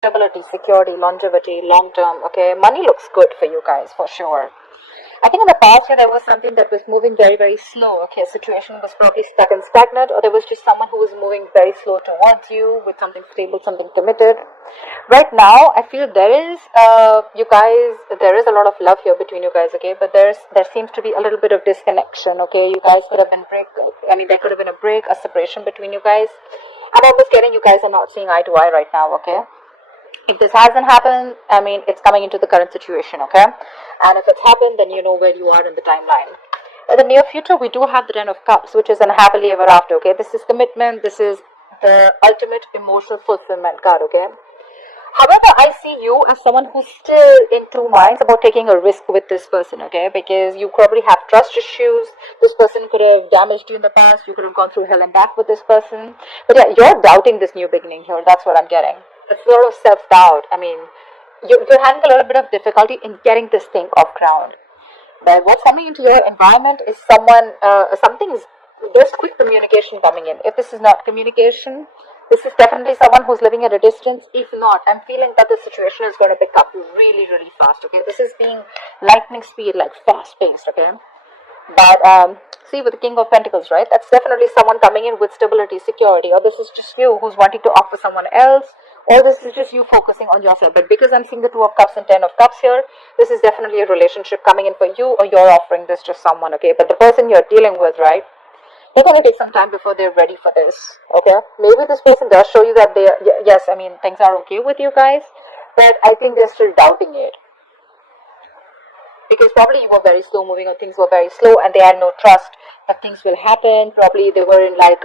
stability, security, longevity, long term. Okay, money looks good for you guys for sure. I think in the past year there was something that was moving very, very slow. Okay, a situation was probably stuck and stagnant, or there was just someone who was moving very slow towards you with something stable, something committed. Right now, I feel there is, you guys, there is a lot of love here between you guys. Okay, but there seems to be a little bit of disconnection. Okay, you guys could have been there could have been a break, a separation between you guys. I'm almost getting you guys are not seeing eye to eye right now. Okay. If this hasn't happened, I mean, it's coming into the current situation, okay? And if it's happened, then you know where you are in the timeline. In the near future, we do have the Ten of Cups, which is an happily ever after, okay? This is commitment. This is the ultimate emotional fulfillment card, okay? However, I see you as someone who's still in two minds about taking a risk with this person, okay? Because you probably have trust issues. This person could have damaged you in the past. You could have gone through hell and back with this person. But yeah, you're doubting this new beginning here. That's what I'm getting. It's a lot of self-doubt. I mean, you're having a little bit of difficulty in getting this thing off ground. But what's coming into your environment is there's quick communication coming in. If this is not communication, this is definitely someone who's living at a distance. If not, I'm feeling that the situation is going to pick up really, really fast, okay? This is being lightning speed, like fast-paced, okay? But see, with the King of Pentacles, right? That's definitely someone coming in with stability, security, or this is just you who's wanting to offer someone else, or this is just you focusing on yourself. But because I'm seeing the Two of Cups and Ten of Cups here, this is definitely a relationship coming in for you, or you're offering this to someone, okay? But the person you're dealing with, right? They're going to take some time before they're ready for this, okay? Maybe this person does show you that yes, I mean, things are okay with you guys, but I think they're still doubting it. Because probably you were very slow moving, or things were very slow, and they had no trust that things will happen. Probably they were in like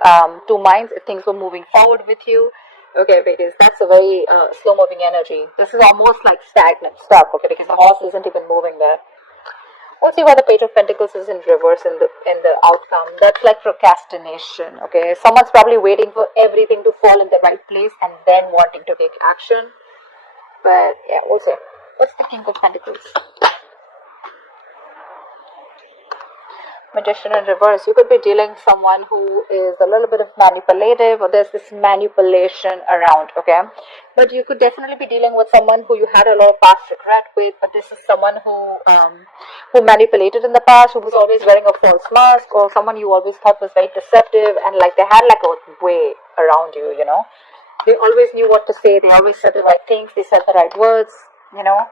two minds if things were moving forward with you. Okay, because that's a very slow moving energy. This is almost like stagnant stuff, okay, because the horse isn't even moving there. We'll see why the Page of Pentacles is in reverse in the outcome. That's like procrastination, okay? Someone's probably waiting for everything to fall in the right place and then wanting to take action. But yeah, we'll see. What's the King of Pentacles? Magician in reverse. You could be dealing with someone who is a little bit of manipulative, or there's this manipulation around, okay? But you could definitely be dealing with someone who you had a lot of past regret with, but this is someone who manipulated in the past, who was always wearing a false mask, or someone you always thought was very deceptive, and like they had like a way around you, you know? They always knew what to say, they always said the right things, they said the right words, you know?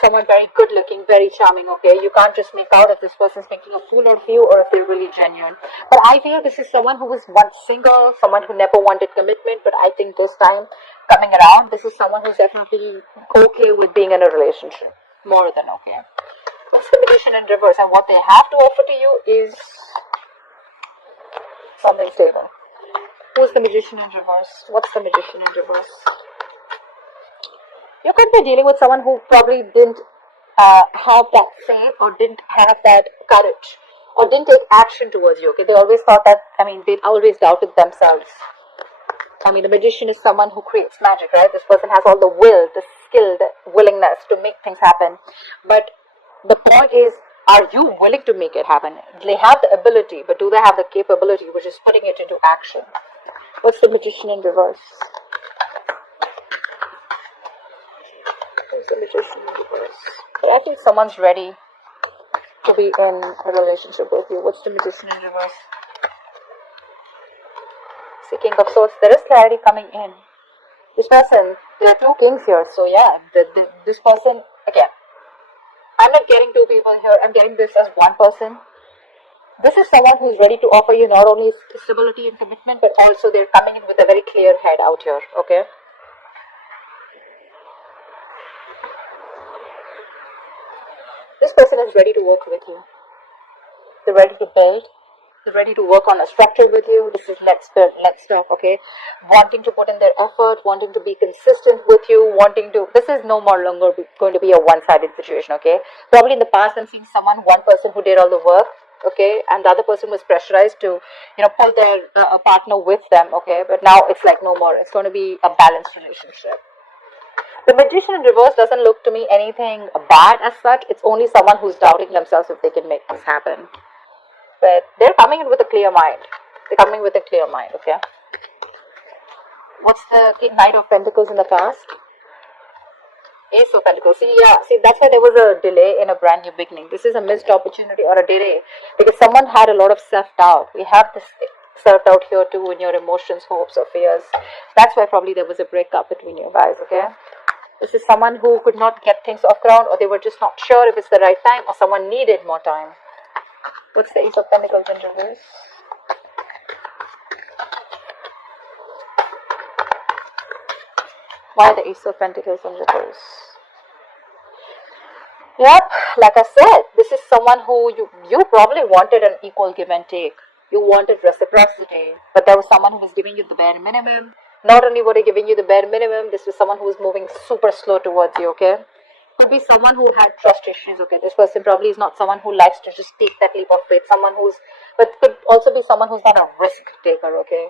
Someone very good looking, very charming, okay? You can't just make out if this person's making a fool of you or if they're really genuine. But I feel this is someone who was once single, someone who never wanted commitment, but I think this time coming around, this is someone who's definitely okay with being in a relationship. More than okay. What's the Magician in reverse? And what they have to offer to you is something stable. Who's the Magician in reverse? What's the Magician in reverse? You could be dealing with someone who probably didn't have that faith, or didn't have that courage, or didn't take action towards you, okay? They always thought that, I mean, they always doubted themselves. I mean, the Magician is someone who creates magic, right? This person has all the will, the skill, the willingness to make things happen. But the point is, are you willing to make it happen? They have the ability, but do they have the capability, which is putting it into action? What's the Magician in reverse? The Magician in reverse. But I think someone's ready to be in a relationship with you. What's the Magician in reverse? The King of Swords. There is clarity coming in. This person, there are two kings here. So yeah, this person, again, I'm not getting two people here. I'm getting this as one person. This is someone who's ready to offer you not only stability and commitment, but also they're coming in with a very clear head out here. Okay. This person is ready to work with you. They're ready to build. They're ready to work on a structure with you. This is let's build, let's talk, okay? Wanting to put in their effort, wanting to be consistent with you, this is no more longer going to be a one-sided situation, okay? Probably in the past I'm seeing one person who did all the work, okay? And the other person was pressurized to, pull their partner with them, okay? But now it's like no more. It's going to be a balanced relationship. The Magician in reverse doesn't look to me anything bad as such. It's only someone who's doubting themselves if they can make this happen. But they're coming in with a clear mind. Okay? What's the Knight of Pentacles in the past? Ace of Pentacles. See, yeah, see, that's why there was a delay in a brand new beginning. This is a missed opportunity or a delay because someone had a lot of self-doubt. We have this self-doubt here too in your emotions, hopes, or fears. That's why probably there was a breakup between you guys, okay? This is someone who could not get things off ground, or they were just not sure if it's the right time, or someone needed more time. What's the Ace of Pentacles in reverse? Why the Ace of Pentacles in reverse? Yep, like I said, this is someone who you probably wanted an equal give and take. You wanted reciprocity, but there was someone who was giving you the bare minimum. Not only were they giving you the bare minimum, this was someone who was moving super slow towards you, okay? Could be someone who had trust issues, okay? This person probably is not someone who likes to just take that leap of faith. But could also be someone who's not a risk taker, okay?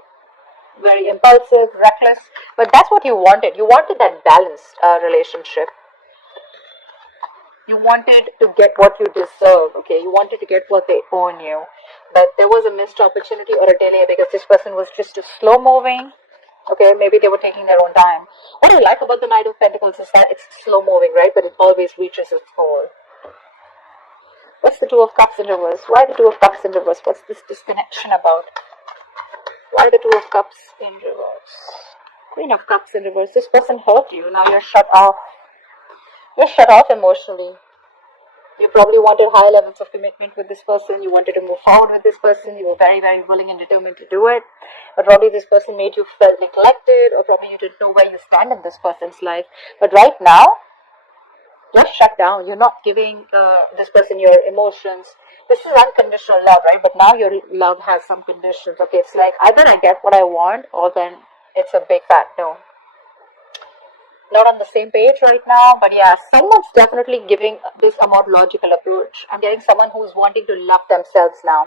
Very impulsive, reckless, but that's what you wanted. You wanted that balanced relationship. You wanted to get what you deserve, okay? You wanted to get what they own you. But there was a missed opportunity or a delay because this person was just too slow moving. Okay, maybe they were taking their own time. What I like about the Knight of Pentacles is that it's slow moving, right? But it always reaches its goal. What's the Two of Cups in reverse? Why the Two of Cups in reverse? What's this disconnection about? Why the Two of Cups in reverse? Queen of Cups in reverse. This person hurt you. Now you're shut off. You're shut off emotionally. You probably wanted higher levels of commitment with this person. You wanted to move forward with this person. You were very, very willing and determined to do it. But probably this person made you feel neglected, or probably you didn't know where you stand in this person's life. But right now, you're shut down. You're not giving this person your emotions. This is unconditional love, right? But now your love has some conditions. Okay, it's like either I get what I want, or then it's a big fat no. Not on the same page right now, but yeah, someone's definitely giving this a more logical approach. I'm getting someone who's wanting to love themselves now.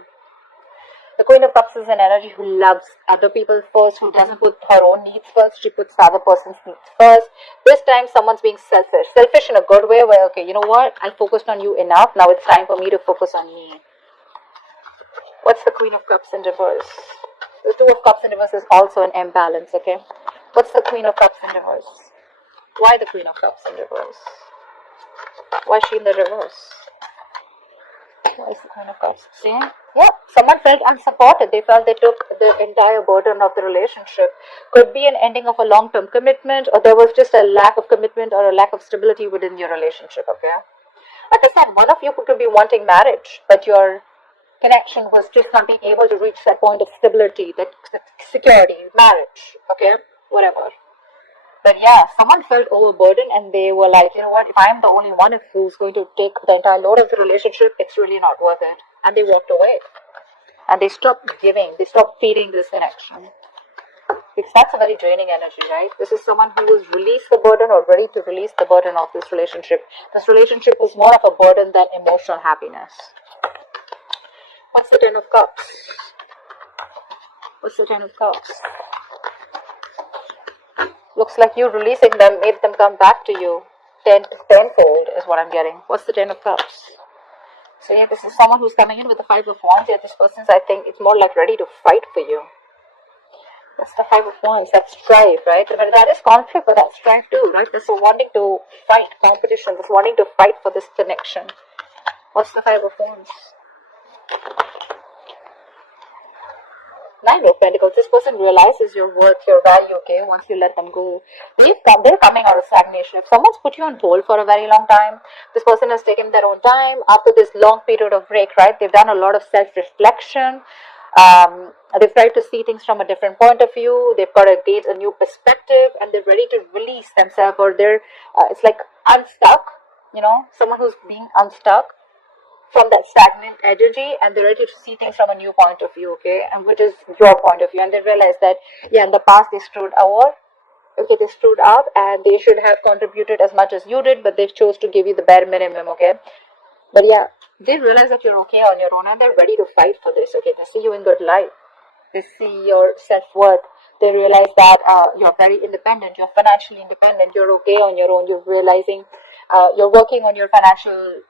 The Queen of Cups is an energy who loves other people first, who doesn't put her own needs first, she puts the other person's needs first. This time someone's being selfish. Selfish in a good way where, okay, you know what, I focused on you enough, now it's time for me to focus on me. What's the Queen of Cups in reverse? The Two of Cups in reverse is also an imbalance, okay? What's the Queen of Cups in reverse? Why the Queen of Cups in reverse? Why is she in the reverse? Why is the Queen of Cups? See? Yeah, someone felt unsupported. They felt they took the entire burden of the relationship. Could be an ending of a long-term commitment, or there was just a lack of commitment or a lack of stability within your relationship, okay? Like I said, one of you could be wanting marriage, but your connection was just not being able to reach that point of stability, that security, marriage, okay? Whatever. But yeah, someone felt overburdened and they were like, you know what, if I'm the only one who's going to take the entire load of the relationship, it's really not worth it. And they walked away. And they stopped giving, they stopped feeding this connection. Because that's a very draining energy, right? This is someone who has released the burden or ready to release the burden of this relationship. This relationship is more of a burden than emotional happiness. What's the Ten of Cups? What's the Ten of Cups? Looks like you releasing them made them come back to you tenfold is what I'm getting. What's the Ten of Cups? So yeah, this is someone who's coming in with the Five of Wands. Yeah, this person's, I think, it's more like ready to fight for you. That's the Five of Wands. That's strife, right? But that is conflict, but that's strife too, right? That's wanting to fight, competition. That's wanting to fight for this connection. What's the Five of Wands? Nine of Pentacles. This person realizes your worth, your value, okay, once you let them go. They're coming out of stagnation. If someone's put you on hold for a very long time, this person has taken their own time after this long period of break, right? They've done a lot of self-reflection. They've tried to see things from a different point of view. They've got to gain a new perspective, and they're ready to release themselves, or they're, it's like unstuck, you know, someone who's being unstuck from that stagnant energy, and they're ready to see things from a new point of view, okay, and which is your point of view, and they realize that, yeah, in the past they screwed over, okay, they screwed up, and they should have contributed as much as you did, but they chose to give you the bare minimum, okay, but yeah, they realize that you're okay on your own, and they're ready to fight for this, okay, they see you in good light, they see your self-worth, they realize that you're very independent, you're financially independent, you're okay on your own, you're realizing you're working on your financial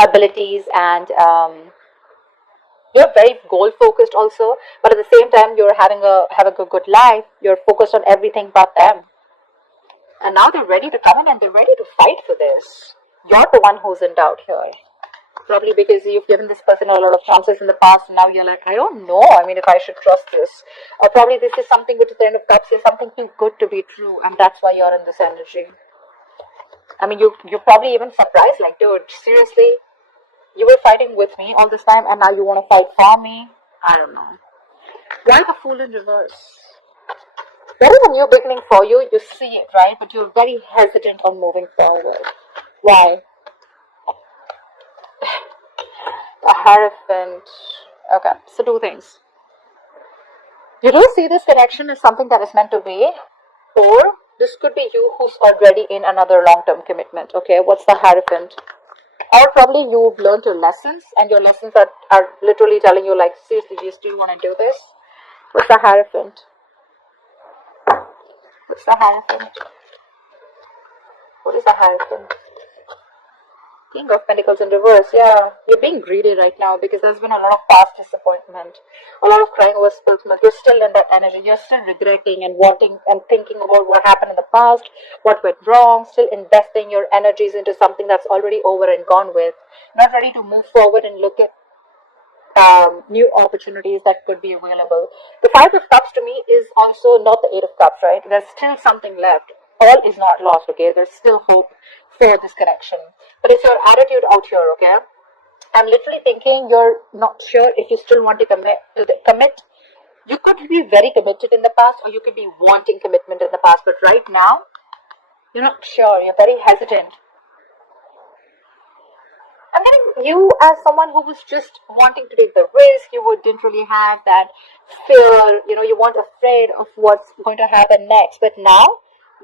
abilities, and you're very goal focused also, but at the same time you're having a good life, you're focused on everything but them. And now they're ready to come in and they're ready to fight for this. You're the one who's in doubt here. Probably because you've given this person a lot of chances in the past and now you're like, I don't know, I mean, if I should trust this. Or probably this is something which is the End of Cups, is something too good to be true, and that's why you're in this energy. I mean, you're probably even surprised, like, dude, seriously? You were fighting with me all this time and now you want to fight for me? I don't know. Why the Fool in reverse? There is a new beginning for you, you see it, right? But you're very hesitant on moving forward. Why? A Hierophant. Okay, so two things. You do see this connection as something that is meant to be, or this could be you who's already in another long-term commitment. Okay, what's the Hierophant? Or probably you've learned your lessons and your lessons are literally telling you, like, seriously, do you still want to do this? What's the Hierophant? What's the Hierophant? What is the Hierophant? King of Pentacles in reverse. Yeah, you're being greedy right now because there's been a lot of past disappointment, a lot of crying over spilled milk. You're still in that energy. You're still regretting and wanting and thinking about what happened in the past, what went wrong, still investing your energies into something that's already over and gone with. Not ready to move forward and look at new opportunities that could be available. The Five of Cups to me is also not the Eight of Cups, right? There's still something left. All is not lost, okay? There's still hope for this connection. But it's your attitude out here, okay? I'm literally thinking you're not sure if you still want to commit. You could be very committed in the past, or you could be wanting commitment in the past. But right now, you're not sure. You're very hesitant. I'm getting you as someone who was just wanting to take the risk. You didn't really have that fear. You weren't afraid of what's going to happen next. But now,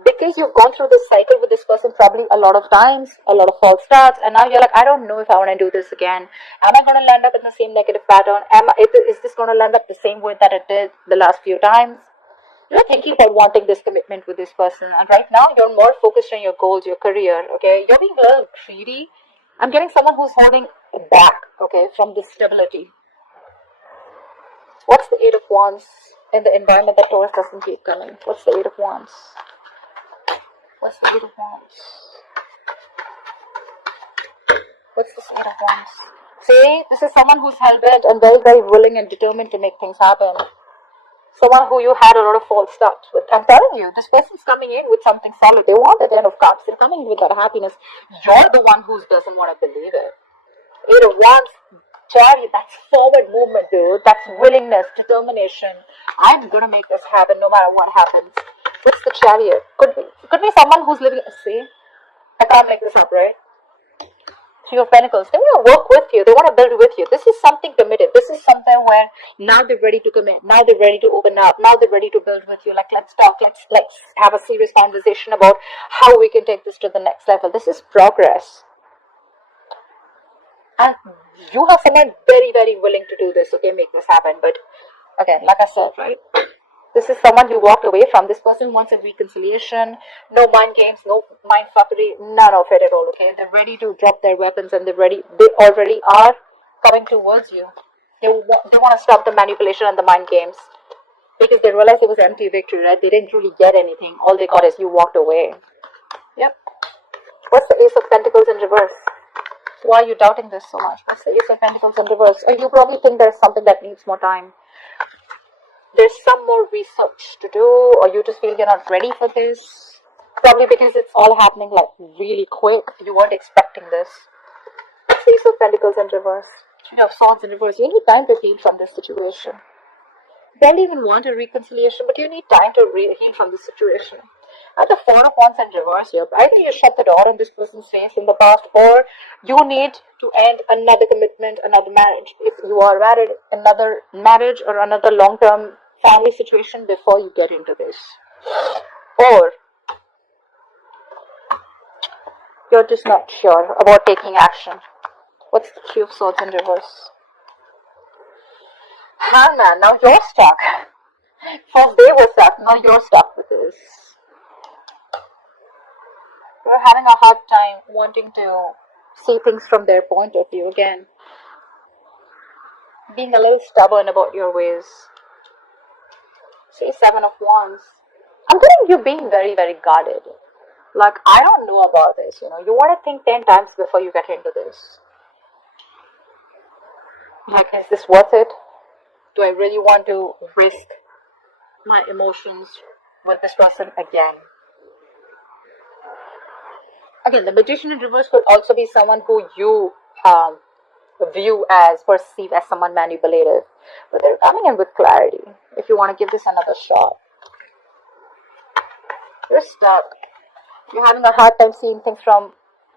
because you've gone through this cycle with this person probably a lot of times, a lot of false starts, and now you're like, I don't know if I want to do this again. Am I going to land up in the same negative pattern? Is this going to land up the same way that it did the last few times? You're thinking about wanting this commitment with this person, and right now you're more focused on your goals, your career, okay? You're being a little greedy. I'm getting someone who's holding back, okay, from this stability. What's the Eight of Wands in the environment that Taurus doesn't keep coming? What's the Eight of Wands? What's the Eight of Wands? What's the Eight of Wands? See, this is someone who's hell-bent and very, very willing and determined to make things happen. Someone who you had a lot of false starts with. I'm telling you, this person's coming in with something solid. They want the Ten of Cups. They're coming in with that happiness. You're the one who doesn't want to believe it. Eight of Wands, Chariot, that's forward movement, dude. That's willingness, determination. I'm going to make this happen no matter what happens. What's the Chariot? Could be someone who's living. See, I can't make this up, right? Three of Pentacles. They want to work with you. They want to build with you. This is something committed. This is something where now they're ready to commit. Now they're ready to open up. Now they're ready to build with you. Like, let's talk. Let's have a serious conversation about how we can take this to the next level. This is progress. And you have someone very, very willing to do this. Okay, make this happen. But again, like I said, right? This is someone who walked away from. This person wants a reconciliation. No mind games, no mind fuckery, none of it at all, okay? They're ready to drop their weapons and they already are coming towards you. They want to stop the manipulation and the mind games. Because they realized it was empty victory, right? They didn't really get anything. All they got is you walked away. Yep. What's the Ace of Pentacles in reverse? Why are you doubting this so much? What's the Ace of Pentacles in reverse? Or you probably think there's something that needs more time. There's some more research to do, or you just feel you're not ready for this. Probably because it's all happening like really quick. You weren't expecting this. Ace of Pentacles in reverse. Three of Swords in reverse. You need time to heal from this situation. You don't even want a reconciliation, but you need time to heal from this situation. And the Four of Wands in reverse here. Either you shut the door on this person's face in the past, or you need to end another commitment, another marriage. If you are married, another marriage or another long-term family situation before you get into this. Or you're just not sure about taking action. What's the Three of Swords in reverse? Hangman, now you're stuck. First they were stuck, now you're stuck with this. You're having a hard time wanting to see things from their point of view again. Being a little stubborn about your ways. See, Seven of Wands. I'm getting you being very, very guarded. Like, I don't know about this, you know. You want to think 10 times before you get into this. Like, is this worth it? Do I really want to risk my emotions with this person again? Again, the magician in reverse could also be someone who you perceive as someone manipulative. But they're coming in with clarity. If you want to give this another shot. You're stuck. You're having a hard time seeing things from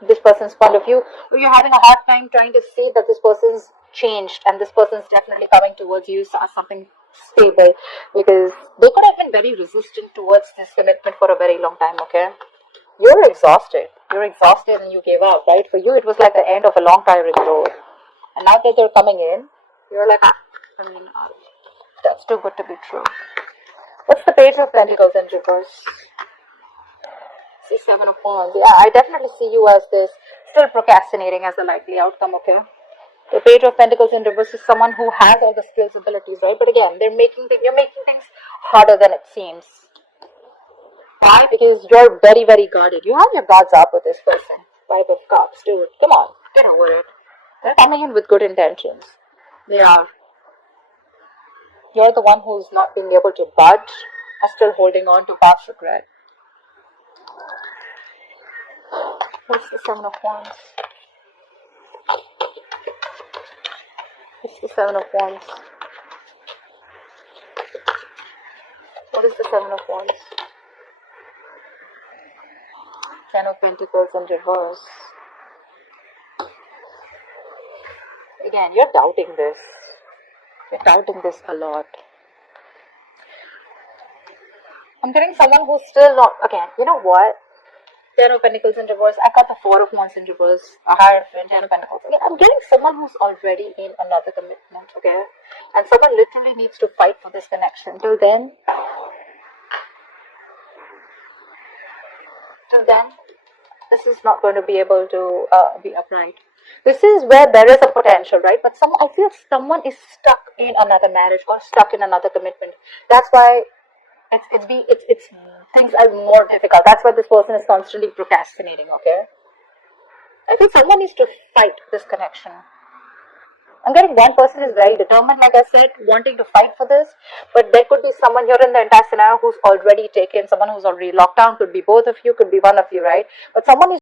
this person's point of view. Or you're having a hard time trying to see that this person's changed and this person's definitely coming towards you as something stable. Because they could have been very resistant towards this commitment for a very long time, okay? You're exhausted. You're exhausted and you gave up, right? For you, it was like the end of a long tiring road. And now that they're coming in, you're like, that's too good to be true. What's the Page of Pentacles in reverse? See, Seven of Wands. Yeah, I definitely see you as this, still procrastinating as the likely outcome, okay? The Page of Pentacles in reverse is someone who has all the skills, abilities, right? But again, you're making things harder than it seems. Why? Because you're very, very guarded. You have your guards up with this person. Five of Cups, dude. Come on, get over it. They're coming in with good intentions. They are. You're the one who's not being able to budge or still holding on to past regret. What's the Seven of Wands? What's the Seven of Wands? What is the Seven of Wands? Ten of Pentacles in reverse. Again, you're doubting this. You're doubting this a lot. I'm getting someone who's still not... Again, you know what? Ten of Pentacles in reverse. I got the Four of Wands in reverse. A Hierophant, Ten of Pentacles. Again, I'm getting someone who's already in another commitment, okay? And someone literally needs to fight for this connection. Till then, this is not going to be able to be upright. This is where there is a potential, right? But I feel someone is stuck in another marriage or stuck in another commitment. That's why it's things are more difficult. That's why this person is constantly procrastinating, okay? I think someone needs to fight this connection. I'm getting one person is very determined, like I said, wanting to fight for this. But there could be someone here in the entire scenario who's already taken, someone who's already locked down. Could be both of you, could be one of you, right? But someone is...